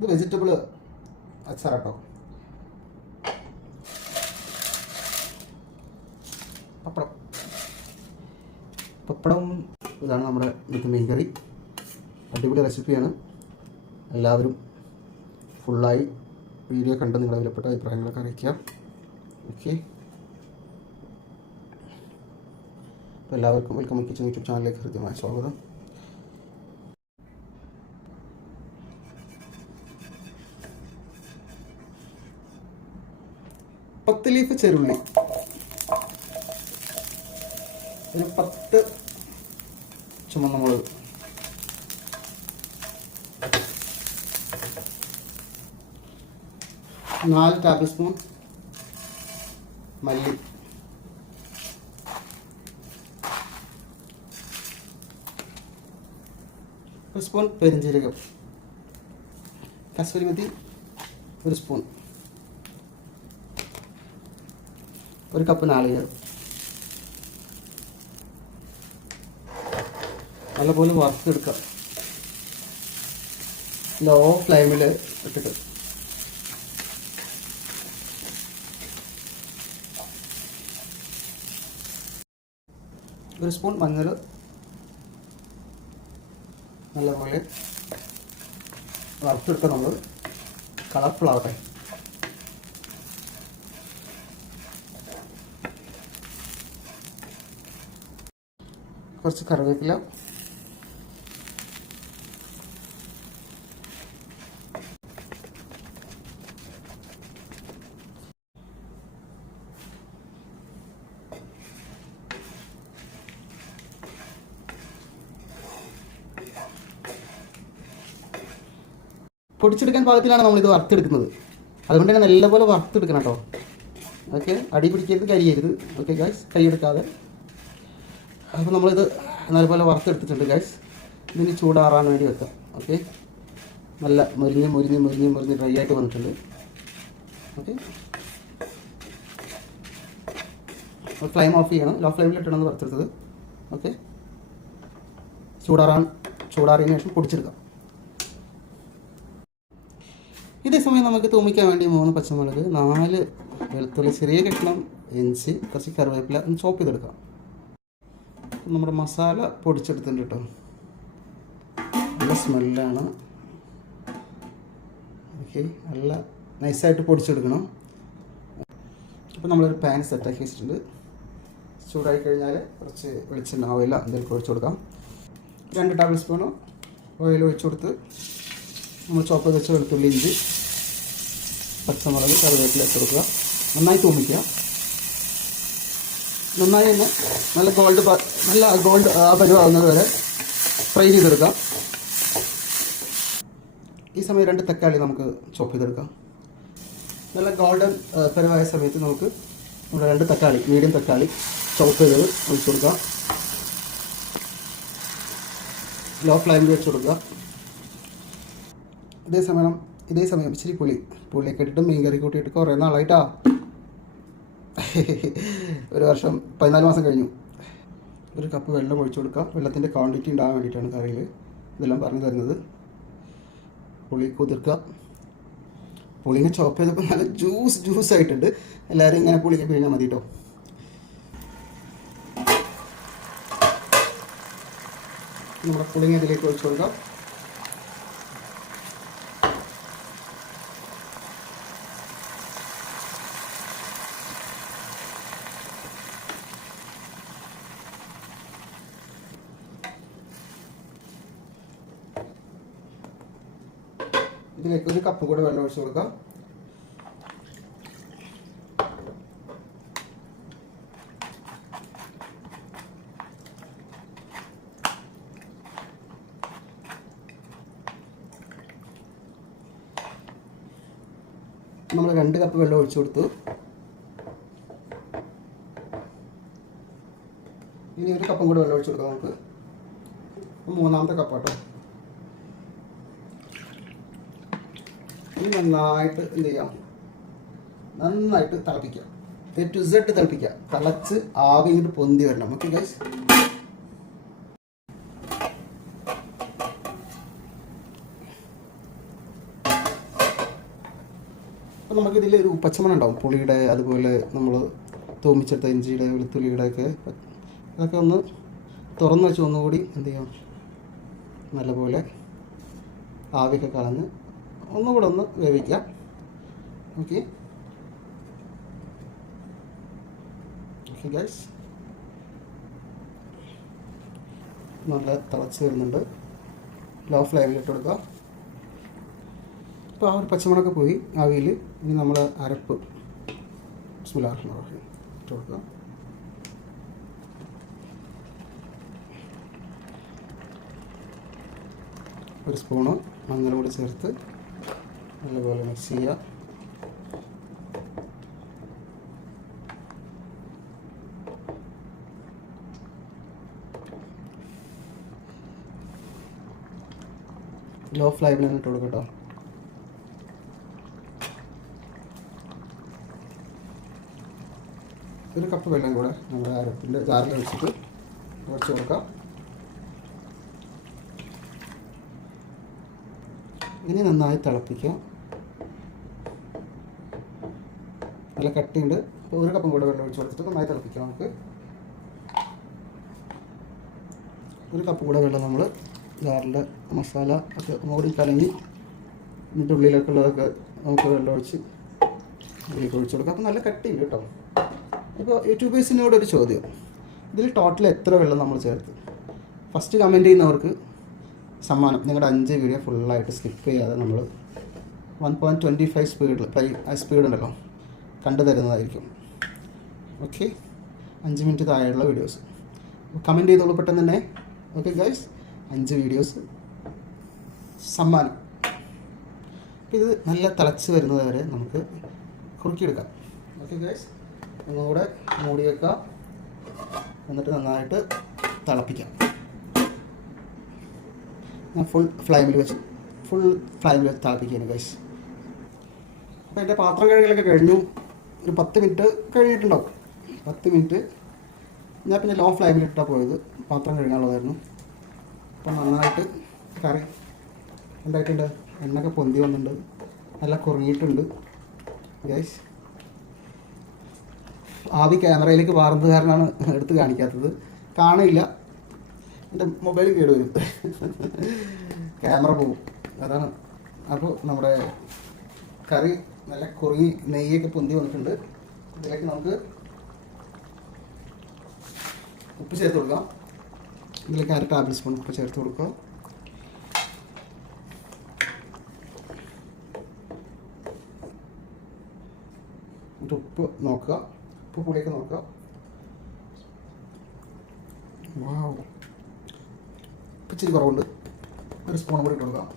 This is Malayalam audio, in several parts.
ഇത് വെജിറ്റബിൾ അച്ചാറാട്ടോ. പപ്പടം ഇതാണ് നമ്മുടെ ഇന്നത്തെ മീൻ കറി. അടിപൊളി റെസിപ്പിയാണ്. എല്ലാവരും ഫുള്ളായി വീഡിയോ കണ്ട് നിങ്ങളുടെ വിലപ്പെട്ട അഭിപ്രായങ്ങളൊക്കെ അറിയിക്കുക. ഓക്കെ, അപ്പോൾ എല്ലാവർക്കും വെൽക്കം കിച്ചൻ യൂട്യൂബ് ചാനലിലേക്ക് ഹൃദ്യമായ സ്വാഗതം. പത്ത് ലീഫ് ചെറുള്ളി, ഒരു 10 ചുമന്ന മുളക്, നാല് ടേബിൾ സ്പൂൺ മല്ലി, ഒരു സ്പൂൺ പെരിഞ്ജീരകം, കസൂരി മെത്തി ഒരു സ്പൂൺ, ഒരു കപ്പ് നാളികേരം. നല്ലപോലെ വറുത്തെടുക്കാം ലോ ഫ്ലെയിമിൽ ഇട്ടിട്ട്. ഒരു സ്പൂൺ മഞ്ഞൾ നല്ലപോലെ വറുത്തെടുക്കാം. നമ്മൾ കളർഫുൾ ആവട്ടെ. കുറച്ച് കറിവേപ്പില, പൊടിച്ചെടുക്കാൻ പാകത്തിലാണ് നമ്മളിത് വറുത്തെടുക്കുന്നത്. അതുകൊണ്ട് തന്നെ നല്ലപോലെ വറുത്തെടുക്കണം കേട്ടോ. ഓക്കെ, അടി പിടിക്കരുത്, കരിയരുത്. Okay guys, കൈയെടുക്കാതെ. അപ്പോൾ നമ്മളിത് നല്ലപോലെ വറുത്തെടുത്തിട്ടുണ്ട് ഗൈസ്. ഇതിന് ചൂടാറാൻ വേണ്ടി വെക്കാം. ഓക്കെ, നല്ല മുരിഞ്ഞ് ഡ്രൈ ആയിട്ട് വന്നിട്ടുണ്ട്. ഓക്കെ, ഫ്ലെയിം ഓഫ് ചെയ്യണം. ലോ ഫ്ലെയിമിലിട്ടാണ് വറുത്തെടുത്തത്. ഓക്കെ, ചൂടാറിയതിന് ശേഷം പൊടിച്ചെടുക്കാം. ഇതേ സമയം നമുക്ക് തൂമിക്കാൻ വേണ്ടി 3 പച്ചമുളക്, 4 വെളുത്തുള്ളി, ചെറിയ കഷ്ണം ഇഞ്ചി, കുറച്ച് കറിവേപ്പില ഒന്ന് ചോപ്പ് ചെയ്തെടുക്കാം. നമ്മുടെ മസാല പൊടിച്ചെടുത്തിട്ടുണ്ട് കേട്ടോ. നല്ല സ്മെല്ലാണ്. ഓക്കെ, നല്ല നൈസായിട്ട് പൊടിച്ചെടുക്കണം. അപ്പോൾ നമ്മളൊരു പാൻ സെറ്റാക്കി വെച്ചിട്ടുണ്ട്. ചൂടായി കഴിഞ്ഞാൽ കുറച്ച് വെളിച്ചെണ്ണ, ഓയില എന്തെങ്കിലും ഒഴിച്ചു കൊടുക്കാം. 2 ടേബിൾ സ്പൂൺ ഓയിൽ ഒഴിച്ചു കൊടുത്ത് നമ്മൾ ചോപ്പ് വെച്ച വെളുത്തുള്ളി, ഇഞ്ചി, പച്ചമുളക്, കറിവേപ്പില ഇട്ട് കൊടുക്കുക. നന്നായി തൂമിക്കുക. നന്നായി തന്നെ നല്ല ഗോൾഡ് പരുവാകുന്നത് വരെ ഫ്രൈ ചെയ്തെടുക്കാം. ഈ സമയം 2 തക്കാളി നമുക്ക് ചോപ്പ് ചെയ്തെടുക്കാം. നല്ല ഗോൾഡൻ പരുവായ സമയത്ത് നമുക്ക് നമ്മുടെ 2 തക്കാളി, മീഡിയം തക്കാളി ചോപ്പ് ചെയ്തത് ഒഴിച്ചു കൊടുക്കാം. ലോ ഫ്ലെയിമിൽ വെച്ച് കൊടുക്കുക. ഇതേ സമയം ഇച്ചിരി പുളിയൊക്കെ ഇട്ടിട്ട് മീൻ കറി കൂട്ടിയിട്ട് കുറേ നാളായിട്ടാ. 1 വർഷം 14 മാസം കഴിഞ്ഞു. ഒരു കപ്പ് വെള്ളം ഒഴിച്ചു കൊടുക്കുക. വെള്ളത്തിൻ്റെ ക്വാണ്ടിറ്റി ഉണ്ടാകാൻ വേണ്ടിയിട്ടാണ് കറിയിൽ ഇതെല്ലാം പറഞ്ഞു തരുന്നത്. പുളി കുതിർക്കുക. പുളിങ്ങ ചോപ്പ് ചെയ്തപ്പോൾ നല്ല ജ്യൂസ് ആയിട്ടുണ്ട്. എല്ലാവരും ഇങ്ങനെ പുളിങ്ങ പിഴിഞ്ഞാൽ മതി കേട്ടോ. നമ്മുടെ പുളിങ്ങ ഇതിലേക്ക് ഒഴിച്ചു കൊടുക്കാം. ഇതിലേക്ക് 1 കപ്പ് കൂടെ വെള്ളം ഒഴിച്ചു കൊടുക്കാം. നമ്മൾ 2 കപ്പ് വെള്ളം ഒഴിച്ചു കൊടുത്തു. ഇനി 1 കപ്പും കൂടെ വെള്ളം ഒഴിച്ചു കൊടുക്കാം നമുക്ക്. 3ാമത്തെ കപ്പാട്ടോ. ഇനി നന്നായിട്ട് എന്ത് ചെയ്യാം, നന്നായിട്ട് തിളപ്പിക്കുക. A to Z തിളപ്പിക്കുക. തിളച്ച് ആവി ഇങ്ങോട്ട് പൊന്തി വരണം. ഓക്കെ ഗൈസ്, അപ്പോൾ നമുക്കിതിൽ ഒരു പച്ചമണം ഉണ്ടാവും, പുളിയുടെ അതുപോലെ നമ്മൾ തോമിച്ചെടുത്ത ഇഞ്ചിയുടെ വെളുത്തുള്ളിയുടെ ഒക്കെ. അതൊക്കെ ഒന്ന് തുറന്ന് വെച്ച് ഒന്നുകൂടി എന്ത് ചെയ്യാം, നല്ലപോലെ ആവിയൊക്കെ കളഞ്ഞ് ഒന്നുകൂടെ ഒന്ന് വേവിക്കാം. ഓക്കെ ഗൈസ്, നല്ല തിളച്ച് വരുന്നുണ്ട്. ലോ ഫ്ലെയിമിലിട്ട് കൊടുക്കുക. അപ്പോൾ ആ ഒരു പച്ചമുളകൊക്കെ പോയി ആവിയിൽ. ഇനി നമ്മൾ അരപ്പ് ബിസ്മില്ലാഹിർ റഹ്മാനിർ റഹീം ഇട്ട് കൊടുക്കുക. ഒരു സ്പൂണ് മഞ്ഞൾ കൂടി ചേർത്ത് നല്ലപോലെ മിക്സ് ചെയ്യുക. ലോ ഫ്ലെയിമിൽ ഇട്ട് കൊടുക്കുക കേട്ടോ. ഒരു കപ്പ് വെള്ളം കൂടെ നമ്മുടെ അരപ്പിൻ്റെ ജാറിൽ വെച്ചിട്ട് കുറച്ച് കൊടുക്കാം. ഇനി നന്നായി തിളപ്പിക്കാം. നല്ല കട്ടിയുണ്ട്. അപ്പോൾ ഒരു കപ്പും കൂടെ വെള്ളം ഒഴിച്ച് കൊടുത്തിട്ട് നന്നായി തിളപ്പിക്കാം. നമുക്ക് ഒരു കപ്പ് കൂടെ വെള്ളം നമ്മൾ ജാറിൻ്റെ മസാല ഒക്കെ മൂടി കലങ്ങി ഇതിൻ്റെ ഉള്ളിലൊക്കെ ഉള്ളതൊക്കെ നമുക്ക് വെള്ളം ഒഴിച്ച് ഇതിലേക്ക് ഒഴിച്ച് കൊടുക്കാം. അപ്പോൾ നല്ല കട്ടിയുണ്ട് കേട്ടോ. ഇപ്പോൾ യൂട്യൂബേഴ്സിനോട് ഒരു ചോദ്യം, ഇതിൽ ടോട്ടൽ എത്ര വെള്ളം നമ്മൾ ചേർത്ത്? ഫസ്റ്റ് കമൻറ്റ് ചെയ്യുന്നവർക്ക് സമ്മാനം. നിങ്ങളുടെ 5 വീഡിയോ ഫുള്ളായിട്ട് സ്കിപ്പ് ചെയ്യാതെ നമ്മൾ 1.25 സ്പീഡ് ഉണ്ടല്ലോ കണ്ടു തരുന്നതായിരിക്കും. ഓക്കെ, 5 മിനിറ്റ് താഴെയുള്ള വീഡിയോസ് കമൻറ്റ് ചെയ്തോളൂ പെട്ടെന്ന് തന്നെ. ഓക്കെ ഗൈസ്, 5 വീഡിയോസ് സമ്മാനം. ഇത് നല്ല തിളച്ച് വരുന്നത് വരെ നമുക്ക് കുറുക്കിയെടുക്കാം. ഓക്കെ ഗൈസ്, ഒന്നുകൂടെ മൂടി വെക്കാം. എന്നിട്ട് നന്നായിട്ട് തിളപ്പിക്കാം. ഞാൻ ഫുൾ ഫ്ലെയിമിൽ വെച്ച് തിളപ്പിക്കുകയാണ് ഗൈസ്. അപ്പോൾ എൻ്റെ പാത്രം കഴുകലൊക്കെ കഴിഞ്ഞു. ഒരു 10 മിനിറ്റ് കഴിഞ്ഞിട്ടുണ്ടാവും. 10 മിനിറ്റ് ഞാൻ പിന്നെ ലോ ഫ്ലെയിമിലിട്ടാണ് പോയത്. പാത്രം കഴുകാനുള്ളതായിരുന്നു. അപ്പം നന്നായിട്ട് കറി എന്തായിട്ടുണ്ട്, എണ്ണയൊക്കെ പൊന്തി വന്നിട്ടുണ്ട്, നല്ല കുറുങ്ങിയിട്ടുണ്ട് ഗൈസ്. ആദ്യം ക്യാമറയിലേക്ക് വാർന്നത് കാരണമാണ് എടുത്ത് കാണിക്കാത്തത്. കാണില്ല, എൻ്റെ മൊബൈൽ കേടുവരും, ക്യാമറ പോകും, അതാണ്. അപ്പോൾ നമ്മുടെ കറി നല്ല കുറുങ്ങി നെയ്യൊക്കെ പൊന്തി വന്നിട്ടുണ്ട്. ഇതിലേക്ക് നമുക്ക് ഉപ്പ് ചേർത്ത് കൊടുക്കാം. ഇതിലേക്ക് 1/2 ടേബിൾ സ്പൂൺ ഉപ്പ് ചേർത്ത് കൊടുക്കുക. എന്നിട്ട് ഉപ്പ് നോക്കുക, ഉപ്പ് പുളിയൊക്കെ നോക്കുക. വാവ്, ഇച്ചിരി കുറവുണ്ട്, ഒരു സ്പൂൺ കൂടി ഇട്ട് കൊടുക്കാം.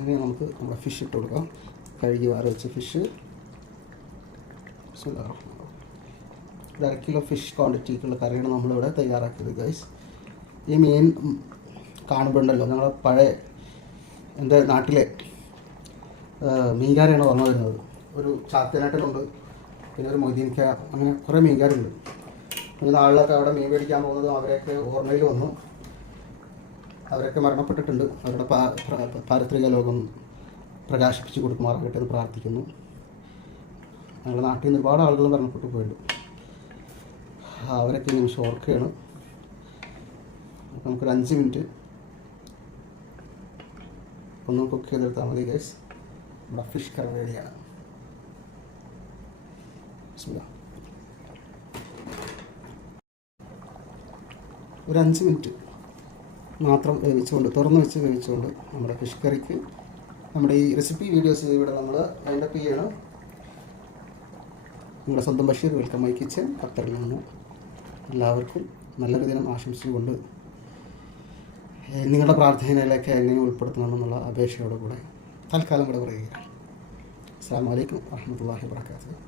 ഇനി നമുക്ക് നമ്മുടെ ഫിഷ് ഇട്ട് കൊടുക്കാം. കഴുകി വാര വെച്ച ഫിഷ്. 1 കിലോ ഫിഷ് ക്വാണ്ടിറ്റിക്കുള്ള കറിയാണ് നമ്മളിവിടെ തയ്യാറാക്കിയത് ഗൈസ്. ഈ മീൻ കാണുമ്പോണ്ടല്ലോ ഞങ്ങളെ പഴയ എൻ്റെ നാട്ടിലെ മീൻകാരെയാണ് ഓർമ്മ വരുന്നത്. ഒരു ചാത്തനാട്ടിലുണ്ട്, പിന്നെ ഒരു മൊയ്തീനിക്ക, അങ്ങനെ കുറേ മീൻകാരുണ്ട്. പിന്നെ നാളിലൊക്കെ അവിടെ മീൻ മേടിക്കാൻ പോകുന്നതും അവരെയൊക്കെ ഓർമ്മയിൽ വന്നു. അവരൊക്കെ മരണപ്പെട്ടിട്ടുണ്ട്. അവരുടെ പാരിത്രിക ലോകം പ്രകാശിപ്പിച്ച് കൊടുക്കുമാറാകട്ടെ എന്ന് പ്രാർത്ഥിക്കുന്നു. ഞങ്ങളുടെ നാട്ടിൽ നിന്ന് ഒരുപാട് ആളുകൾ മരണപ്പെട്ടു പോയിട്ടുണ്ട്. അവരൊക്കെ നിമിഷം ഓർക്കുകയാണ്. അപ്പോൾ നമുക്കൊരു 5 മിനിറ്റ് ഒന്ന് കുക്ക് ചെയ്തെടുത്താൽ മതി ഗൈസ്. നമ്മുടെ ഫിഷ് കറി റെഡിയാണ്. ഒരു 5 മിനിറ്റ് മാത്രം വേവിച്ചുകൊണ്ട്, തുറന്ന് വെച്ച് വേവിച്ചുകൊണ്ട് നമ്മുടെ ഫിഷ് കറിക്ക് നമ്മുടെ ഈ റെസിപ്പി വീഡിയോസ് ഇവിടെ നമ്മൾ വൈൻഡപ്പ് ചെയ്യണം. നിങ്ങളുടെ സ്വന്തം ബഷീർ, വെൽക്കം മൈ കിച്ചൻ, ഖത്തറിൽ നിന്ന് എല്ലാവർക്കും നല്ലൊരു ദിനം ആശംസിച്ചുകൊണ്ട് നിങ്ങളുടെ പ്രാർത്ഥനയിലേക്ക് എങ്ങനെ ഉൾപ്പെടുത്തണമെന്നുള്ള അപേക്ഷയോടെ കൂടെ തൽക്കാലം കൂടെ പറയുകയാണ്. അസ്സലാമു അലൈക്കും വറഹ്മത്തുള്ളാഹി വബറകാതുഹു.